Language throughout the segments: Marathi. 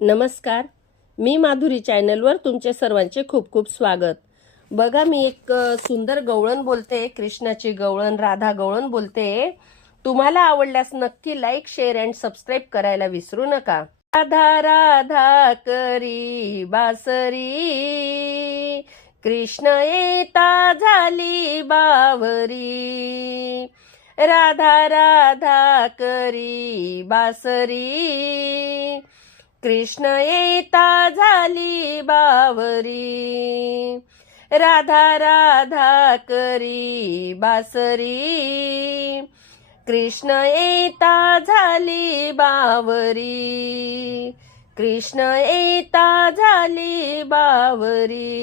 नमस्कार. मी माधुरी चॅनलवर तुमचे सर्वांचे खूप खूप स्वागत. बघा मी एक सुंदर गवळण बोलते कृष्णाची गवळण राधा गवळण बोलते. तुम्हाला आवडल्यास नक्की लाईक शेअर अँड सबस्क्राईब करायला विसरू नका. राधा राधा करी बासरी. कृष्ण येता झाली बावरी. राधा राधा करी बासरी. कृष्ण येता झाली बावरी. राधा राधा करी बासरी. कृष्ण येता झाली बावरी. कृष्ण येता झाली बावरी.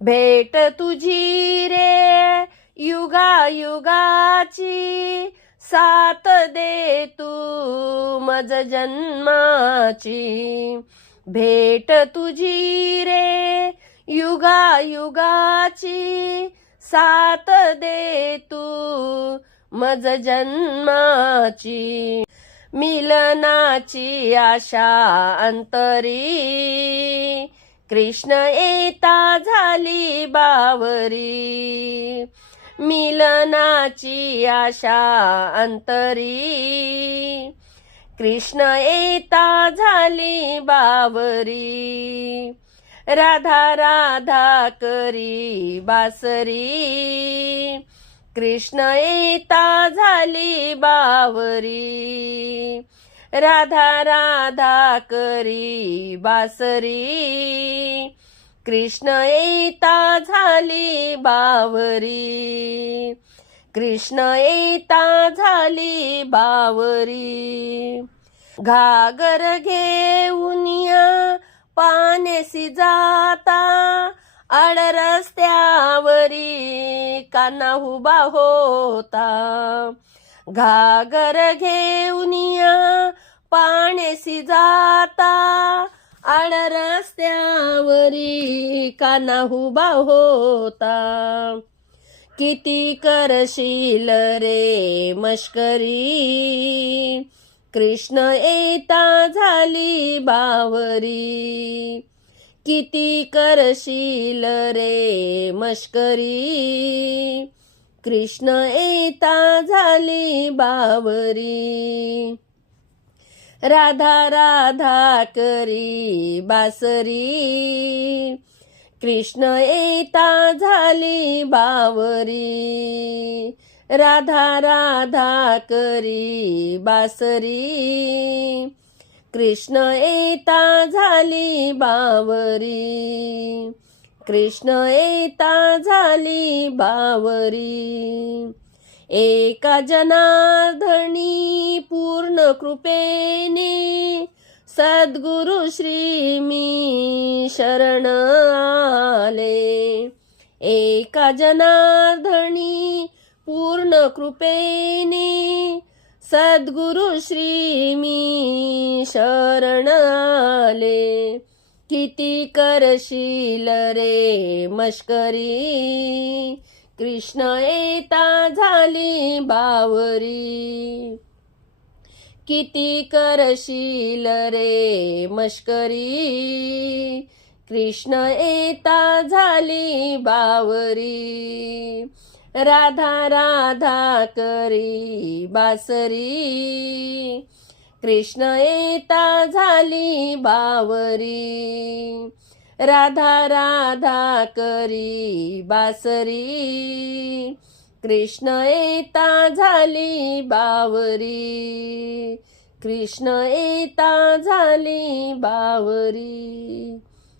भेट तुझी रे युगा युगाची साथ दे तू. मज जन्माची. भेट तुझी रे युगा युगाची साथ दे तू मज जन्माची. मिलनाची आशा अंतरी. कृष्ण येता झाली बावरी. मिलनाची आशा अंतरी. कृष्ण येता झाली बावरी. राधा राधा करी बासरी. कृष्ण येता झाली बावरी. राधा राधा करी बासरी. कृष्ण येता झाली बावरी. कृष्ण येता झाली बावरी. घागर घेऊन या पाण्यासी जाता आड रस्त्यावरी काना उभा होता. घागर घेऊन या पाण्यासी जाता आड रस्त्यावरी काना उभा होता. किती करशील रे मश्करी? कृष्ण येता झाली बावरी. किती करशील रे मश्करी? कृष्ण येता झाली बावरी. राधा राधा करी बासरी. कृष्ण येता झाली बावरी. राधा राधा करी बासरी. कृष्ण येता झाली बावरी. कृष्ण येता झाली बावरी. एका जनार्दनी पूर्ण कृपेने सद्गुरु श्री मी शरण आले एका जनार्दनी पूर्ण कृपेने सद्गुरु श्री मी शरण आले किती करशील रे मश्करी? कृष्ण येता झाली बावरी. किती करशील रे मश्करी? कृष्ण येता झाली बावरी. राधा राधा करी बासरी. कृष्ण येता झाली बावरी. राधा राधा करी बासरी. कृष्ण येता झाली बावरी. कृष्ण येता झाली बावरी.